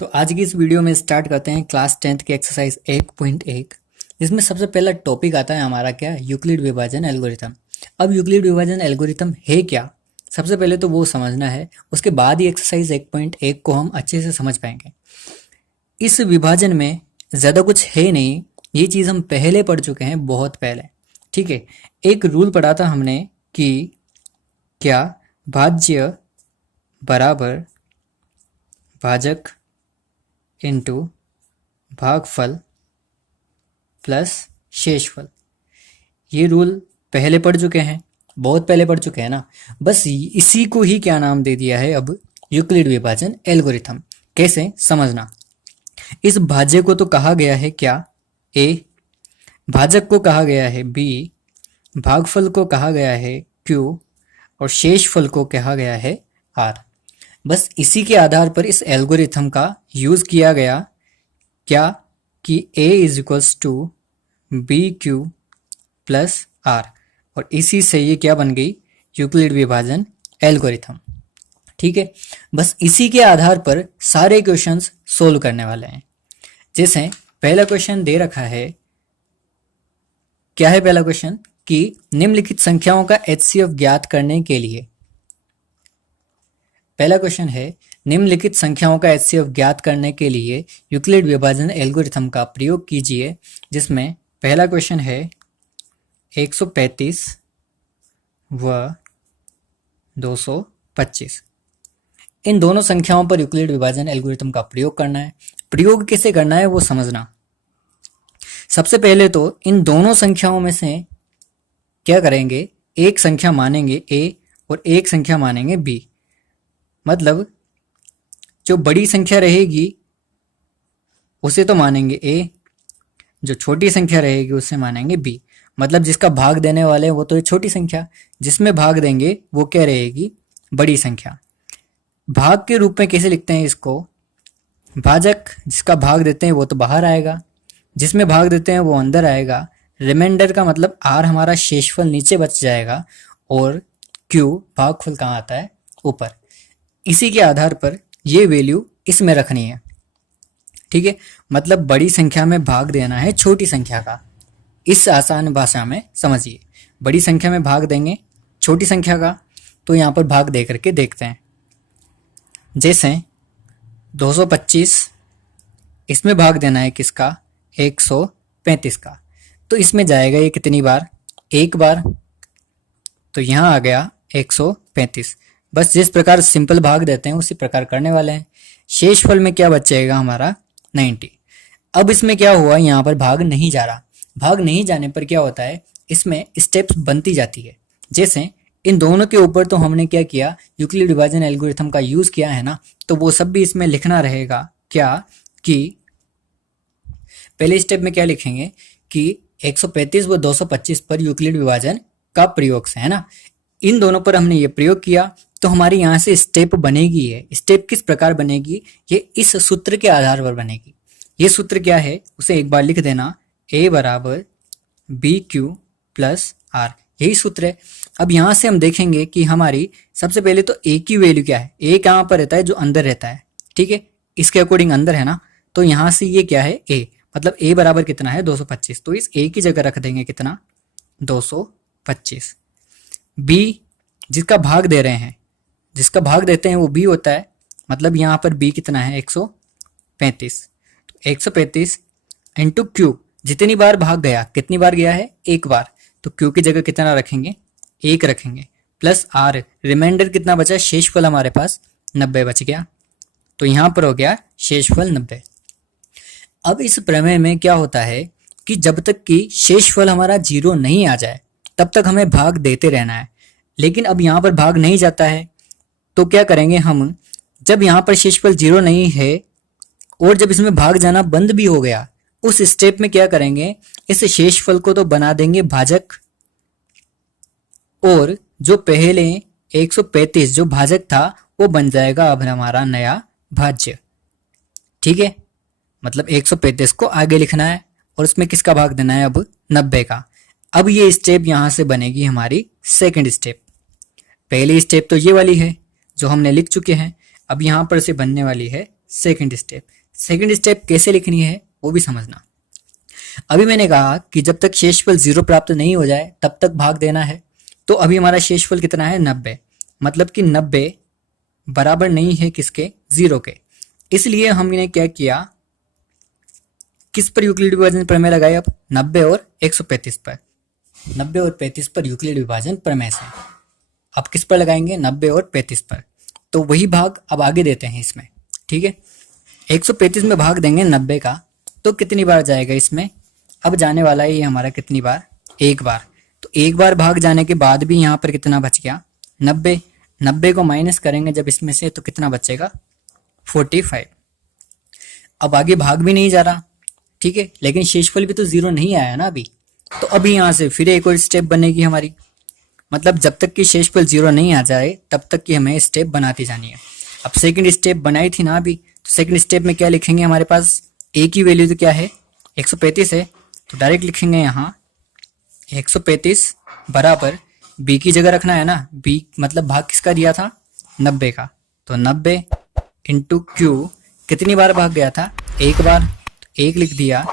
तो आज की इस वीडियो में स्टार्ट करते हैं क्लास 10th की एक्सरसाइज 1.1 जिसमें सबसे पहला टॉपिक आता है हमारा क्या, यूक्लिड विभाजन एल्गोरिथम। अब यूक्लिड विभाजन एल्गोरिथम है क्या, सबसे पहले तो वो समझना है, उसके बाद ही एक्सरसाइज 1.1 को हम अच्छे से समझ पाएंगे। इस विभाजन में ज़्यादा कुछ है नहीं, ये चीज़ हम पहले पढ़ चुके हैं, बहुत पहले। ठीक है, एक रूल पढ़ा था हमने कि क्या भाज्य बराबर भाजक इंटू भागफल प्लस शेषफल। ये रूल पहले पढ़ चुके हैं, बहुत पहले पढ़ चुके हैं ना। बस इसी को ही क्या नाम दे दिया है अब, यूक्लिड विभाजन एल्गोरिथम। कैसे समझना, इस भाज्य को तो कहा गया है क्या, ए, भाजक को कहा गया है बी, भागफल को कहा गया है क्यू और शेषफल को कहा गया है आर। बस इसी के आधार पर इस एल्गोरिथम का यूज किया गया क्या कि a is equals to B Q plus R, और इसी से ये क्या बन गई, यूक्लिड विभाजन एल्गोरिथम। ठीक है, बस इसी के आधार पर सारे क्वेश्चंस सोल्व करने वाले हैं। जैसे पहला क्वेश्चन दे रखा है, क्या है पहला क्वेश्चन कि निम्नलिखित संख्याओं का HCF ज्ञात करने के लिए, पहला क्वेश्चन है निम्नलिखित संख्याओं का HCF ज्ञात करने के लिए यूक्लिड विभाजन एल्गोरिथम का प्रयोग कीजिए। जिसमें पहला क्वेश्चन है 135 व 225, इन दोनों संख्याओं पर यूक्लिड विभाजन एल्गोरिथम का प्रयोग करना है। प्रयोग कैसे करना है वो समझना। सबसे पहले तो इन दोनों संख्याओं में से क्या करेंगे, एक संख्या मानेंगे a और एक संख्या मानेंगे b। मतलब जो बड़ी संख्या रहेगी उसे तो मानेंगे a, जो छोटी संख्या रहेगी उसे मानेंगे b। मतलब जिसका भाग देने वाले हैं वो तो छोटी संख्या, जिसमें भाग देंगे वो क्या रहेगी, बड़ी संख्या। भाग के रूप में कैसे लिखते हैं इसको, भाजक जिसका भाग देते हैं वो तो बाहर आएगा, जिसमें भाग देते हैं वो अंदर आएगा। रिमाइंडर का मतलब आर हमारा शेषफल नीचे बच जाएगा और क्यू भागफल कहाँ आता है, ऊपर। इसी के आधार पर ये वैल्यू इसमें रखनी है। ठीक है, मतलब बड़ी संख्या में भाग देना है छोटी संख्या का। इस आसान भाषा में समझिए, बड़ी संख्या में भाग देंगे छोटी संख्या का, तो यहाँ पर भाग दे करके देखते हैं। जैसे 225, इसमें भाग देना है किसका, 135 का, तो इसमें जाएगा ये कितनी बार, एक बार, तो यहाँ आ गया 135। बस जिस प्रकार सिंपल भाग देते हैं उसी प्रकार करने वाले हैं। शेषफल में क्या बचेगा हमारा, 90। अब इसमें क्या हुआ, यहाँ पर भाग नहीं जा रहा। भाग नहीं जाने पर क्या होता है, इसमें स्टेप्स बनती जाती है। जैसे इन दोनों के ऊपर तो हमने क्या किया, यूक्लिड विभाजन एल्गोरिथम का यूज किया है ना, तो वो सब भी इसमें लिखना रहेगा। क्या कि पहले स्टेप में क्या लिखेंगे कि 135 व 225 पर यूक्लिड विभाजन का प्रयोग से, है ना, इन दोनों पर हमने ये प्रयोग किया, तो हमारी यहाँ से स्टेप बनेगी है। स्टेप किस प्रकार बनेगी, ये इस सूत्र के आधार पर बनेगी। ये सूत्र क्या है उसे एक बार लिख देना, a बराबर बी क्यू प्लस आर, यही सूत्र है। अब यहाँ से हम देखेंगे कि हमारी सबसे पहले तो a की वैल्यू क्या है, a कहाँ पर रहता है, जो अंदर रहता है। ठीक है, इसके अकॉर्डिंग अंदर है ना, तो यहाँ से ये क्या है, a, मतलब a बराबर कितना है, 225, तो इस a की जगह रख देंगे कितना, 225। b जिसका भाग दे रहे हैं, जिसका भाग देते हैं वो b होता है, मतलब यहाँ पर b कितना है, 135। तो 135 इंटू क्यू, जितनी बार भाग गया, कितनी बार गया है, एक बार, तो क्यू की जगह कितना रखेंगे, एक रखेंगे, प्लस आर, रिमाइंडर कितना बचा, शेषफल हमारे पास 90 बच गया, तो यहाँ पर हो गया शेषफल 90। अब इस प्रमेय में क्या होता है कि जब तक कि शेषफल हमारा 0 नहीं आ जाए तब तक हमें भाग देते रहना है। लेकिन अब यहाँ पर भाग नहीं जाता है, तो क्या करेंगे हम, जब यहाँ पर शेषफल 0 नहीं है और जब इसमें भाग जाना बंद भी हो गया, उस स्टेप में क्या करेंगे, इस शेषफल को तो बना देंगे भाजक, और जो पहले 135 जो भाजक था वो बन जाएगा अब हमारा नया भाज्य। ठीक है, मतलब 135 को आगे लिखना है और उसमें किसका भाग देना है, अब 90 का। अब ये स्टेप यहाँ से बनेगी हमारी सेकंड स्टेप। पहली स्टेप तो ये वाली है जो हमने लिख चुके हैं, अब यहाँ पर से बनने वाली है सेकंड स्टेप कैसे लिखनी है वो भी समझना। अभी मैंने कहा कि जब तक शेषफल 0 प्राप्त नहीं हो जाए तब तक भाग देना है। तो अभी हमारा शेषफल कितना है 90, मतलब कि 90 बराबर नहीं है किसके 0 के। इसलिए हमने क्या किया, किस पर यूक्लिड विभाजन प्रमेय लगाए, अब 90 और 135 पर, 90 और 35 पर यूक्लिड विभाजन प्रमेय से। अब किस पर लगाएंगे 90 और 35 पर, तो वही भाग अब आगे देते हैं इसमें, ठीक है। 135 में भाग देंगे 90 का, तो कितनी बार जाएगा इसमें, अब जाने वाला है ये हमारा कितनी बार, एक बार। तो एक बार भाग जाने के बाद भी यहाँ पर कितना बच गया 90, 90 को माइनस करेंगे जब इसमें से तो कितना बचेगा 45। अब आगे भाग भी नहीं जा रहा, ठीक है, लेकिन शेषफल भी तो 0 नहीं आया ना अभी, तो अभी यहाँ से फिर एक और स्टेप बनेगी हमारी, मतलब जब तक कि शेषफल 0 नहीं आ जाए तब तक की हमें स्टेप बनाती जानी है। अब सेकंड स्टेप बनाई थी ना अभी, तो सेकंड स्टेप में क्या लिखेंगे, हमारे पास ए की वैल्यू तो क्या है 135 है, तो डायरेक्ट लिखेंगे यहाँ 135 बराबर बी की जगह रखना है ना, बी मतलब भाग किसका दिया था 90 का, तो 90 इंटू क्यू, कितनी बार भाग गया था एक बार, तो 1 लिख दिया,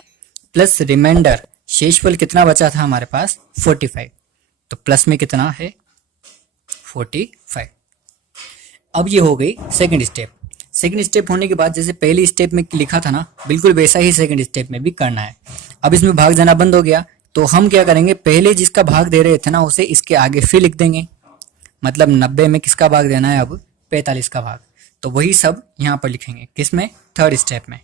प्लस रिमाइंडर शेषफल कितना बचा था हमारे पास 45, तो प्लस में कितना है 45। अब ये हो गई सेकंड स्टेप। सेकंड स्टेप होने के बाद जैसे पहली स्टेप में लिखा था ना, बिल्कुल वैसा ही सेकंड स्टेप में भी करना है। अब इसमें भाग जाना बंद हो गया, तो हम क्या करेंगे, पहले जिसका भाग दे रहे थे ना उसे इसके आगे फिर लिख देंगे, मतलब 90 में किसका भाग देना है अब 45 का भाग, तो वही सब यहाँ पर लिखेंगे किसमें, थर्ड स्टेप में।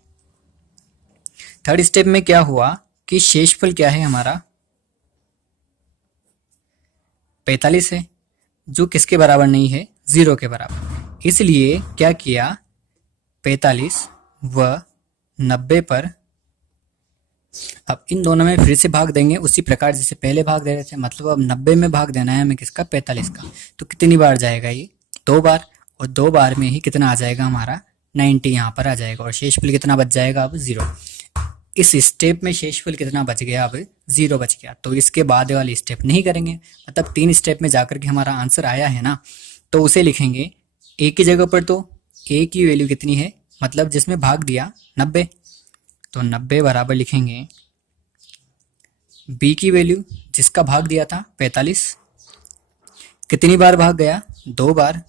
थर्ड स्टेप में क्या हुआ कि शेषफल क्या है हमारा 45 है, जो किसके बराबर नहीं है 0 के बराबर, इसलिए क्या किया 45 व 90 पर, अब इन दोनों में फिर से भाग देंगे उसी प्रकार जैसे पहले भाग दे रहे थे, मतलब अब 90 में भाग देना है हमें किसका 45 का, तो कितनी बार जाएगा ये 2 बार, और 2 बार में ही कितना आ जाएगा हमारा 90 यहाँ पर आ जाएगा, और शेषफल कितना बच जाएगा अब 0। इस स्टेप में शेषफल कितना बच गया अब 0 बच गया, तो इसके बाद वाली स्टेप नहीं करेंगे, मतलब 3 स्टेप में जाकर के हमारा आंसर आया है ना, तो उसे लिखेंगे ए की जगह पर, तो ए की वैल्यू कितनी है, मतलब जिसमें भाग दिया 90, तो 90 बराबर लिखेंगे बी की वैल्यू जिसका भाग दिया था 45, कितनी बार भाग गया 2 बार,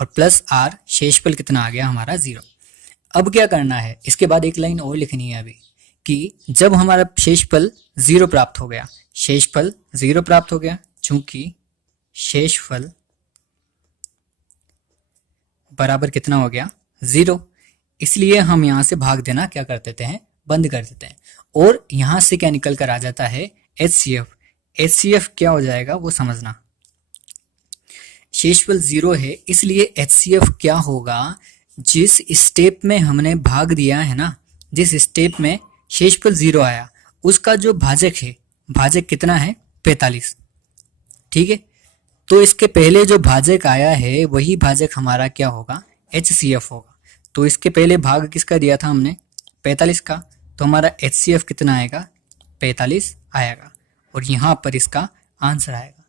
और प्लस आर शेषफल कितना आ गया हमारा 0। अब क्या करना है, इसके बाद एक लाइन और लिखनी है अभी कि जब हमारा शेषफल 0 प्राप्त हो गया, शेषफल 0 प्राप्त हो गया, चूंकि शेषफल बराबर कितना हो गया 0, इसलिए हम यहां से भाग देना क्या कर देते हैं, बंद कर देते हैं, और यहां से क्या निकल कर आ जाता है HCF। HCF क्या हो जाएगा वो समझना, शेषफल 0 है इसलिए HCF क्या होगा, जिस स्टेप में हमने भाग दिया है ना, जिस स्टेप में शेषफल 0 आया उसका जो भाजक है, भाजक कितना है 45, ठीक है, तो इसके पहले जो भाजक आया है वही भाजक हमारा क्या होगा HCF होगा। तो इसके पहले भाग किसका दिया था हमने 45 का, तो हमारा HCF कितना आएगा 45 आएगा, और यहाँ पर इसका आंसर आएगा।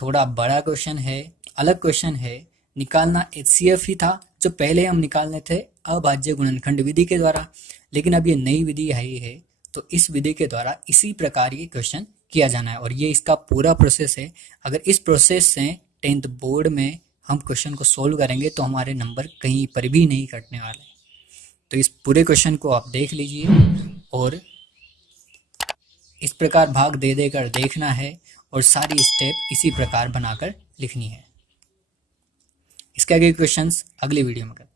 थोड़ा बड़ा क्वेश्चन है, अलग क्वेश्चन है, निकालना HCF ही था जो पहले हम निकालने थे अभाज्य गुणनखंड विधि के द्वारा, लेकिन अब ये नई विधि आई है तो इस विधि के द्वारा इसी प्रकार ये क्वेश्चन किया जाना है, और ये इसका पूरा प्रोसेस है। अगर इस प्रोसेस से 10th बोर्ड में हम क्वेश्चन को सोल्व करेंगे तो हमारे नंबर कहीं पर भी नहीं कटने वाले। तो इस पूरे क्वेश्चन को आप देख लीजिए और इस प्रकार भाग दे देकर देखना है, और सारी स्टेप इसी प्रकार बनाकर लिखनी है। इसके आगे क्वेश्चंस अगली वीडियो में करते हैं।